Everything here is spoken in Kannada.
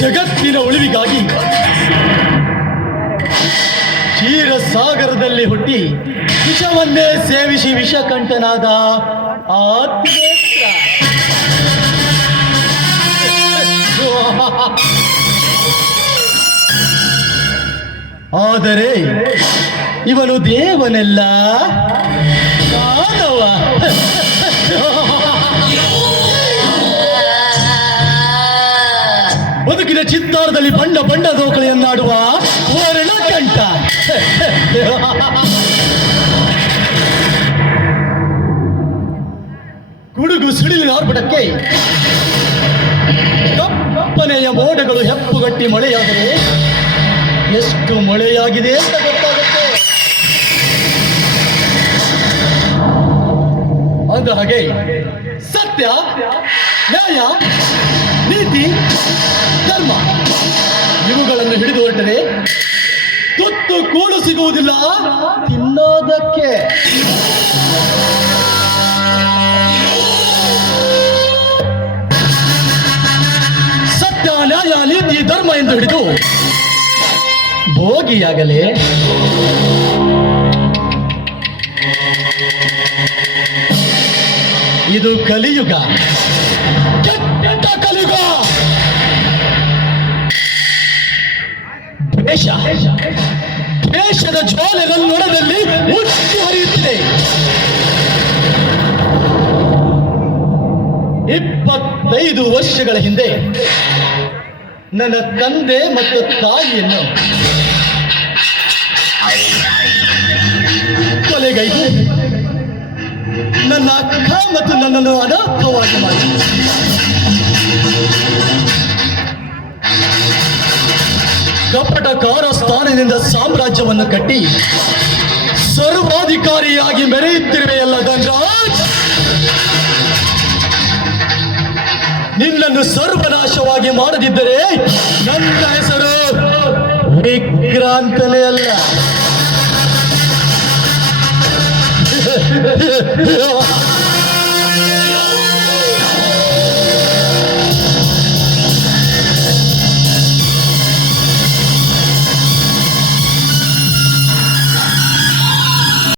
ಜಗತ್ತಿನ ಉಳಿವಿಗಾಗಿ ಕ್ಷೀರಸಾಗರದಲ್ಲಿ ಹುಟ್ಟಿ ವಿಷವನ್ನೇ ಸೇವಿಸಿ ವಿಷಕಂಠನಾದ ಆತ್ಮೇಶ್ವರ. ಆದರೆ ಇವನು ದೇವನೆಲ್ಲ. ಬದುಕಿನ ಚಿತ್ತಾರದಲ್ಲಿ ಬಣ್ಣ ಬಣ್ಣ ದೋಕಳೆಯನ್ನಾಡುವ ವರ್ಣಕಂಠ ಗುಡುಗು ಸಿಡಿಲಿನ ಆರ್ಭಟಕ್ಕೆ ಕಪ್ಪನೆಯ ಮೋಡಗಳು ಹೆಪ್ಪುಗಟ್ಟಿ ಮಳೆಯಾದರೆ ಎಷ್ಟು ಮಳೆಯಾಗಿದೆ ಅಂತ ಗೊತ್ತಾಗುತ್ತೆ ಅಂದ ಹಾಗೆ ಸತ್ಯ, ನ್ಯಾಯ, ನೀತಿ, ಧರ್ಮ ಇವುಗಳನ್ನು ಹಿಡಿದು ಹೊರಟರೆ ತುತ್ತು ಕೂಡು ಸಿಗುವುದಿಲ್ಲ ತಿನ್ನೋದಕ್ಕೆ. ಸತ್ಯ, ನ್ಯಾಯ, ನೀತಿ, ಧರ್ಮ ಎಂದು ಹಿಡಿದು ಭೋಗಿಯಾಗಲೇ ಇದು ಕಲಿಯುಗ. ಕೆಟ್ಟ ಕಲಿಯುಗ. ದ್ವೇಷ. ದ್ವೇಷದ ಜ್ವಾಲೆಗಳ ನೊಡದಲ್ಲಿ ಮುಚ್ಚಿ ಹರಿಯುತ್ತಿದೆ. ಇಪ್ಪತ್ತೈದು ವರ್ಷಗಳ ಹಿಂದೆ ನನ್ನ ತಂದೆ ಮತ್ತು ತಾಯಿಯನ್ನು ಕೊಲೆಗೈದು ನನ್ನ ಅಕ್ಕ ಮತ್ತು ನನ್ನನ್ನು ಮಾಡಿ ಕಪಟ ಕಾರಸ್ಥಾನದಿಂದ ಸಾಮ್ರಾಜ್ಯವನ್ನು ಕಟ್ಟಿ ಸರ್ವಾಧಿಕಾರಿಯಾಗಿ ಮೆರೆಯುತ್ತಿರುವೆಯಲ್ಲ ಧನರಾಜ್? ನಿನ್ನನ್ನು ಸರ್ವನಾಶವಾಗಿ ಮಾಡದಿದ್ದರೆ ನನ್ನ ಹೆಸರು ವಿಕ್ರಾಂತನೇ ಅಲ್ಲ.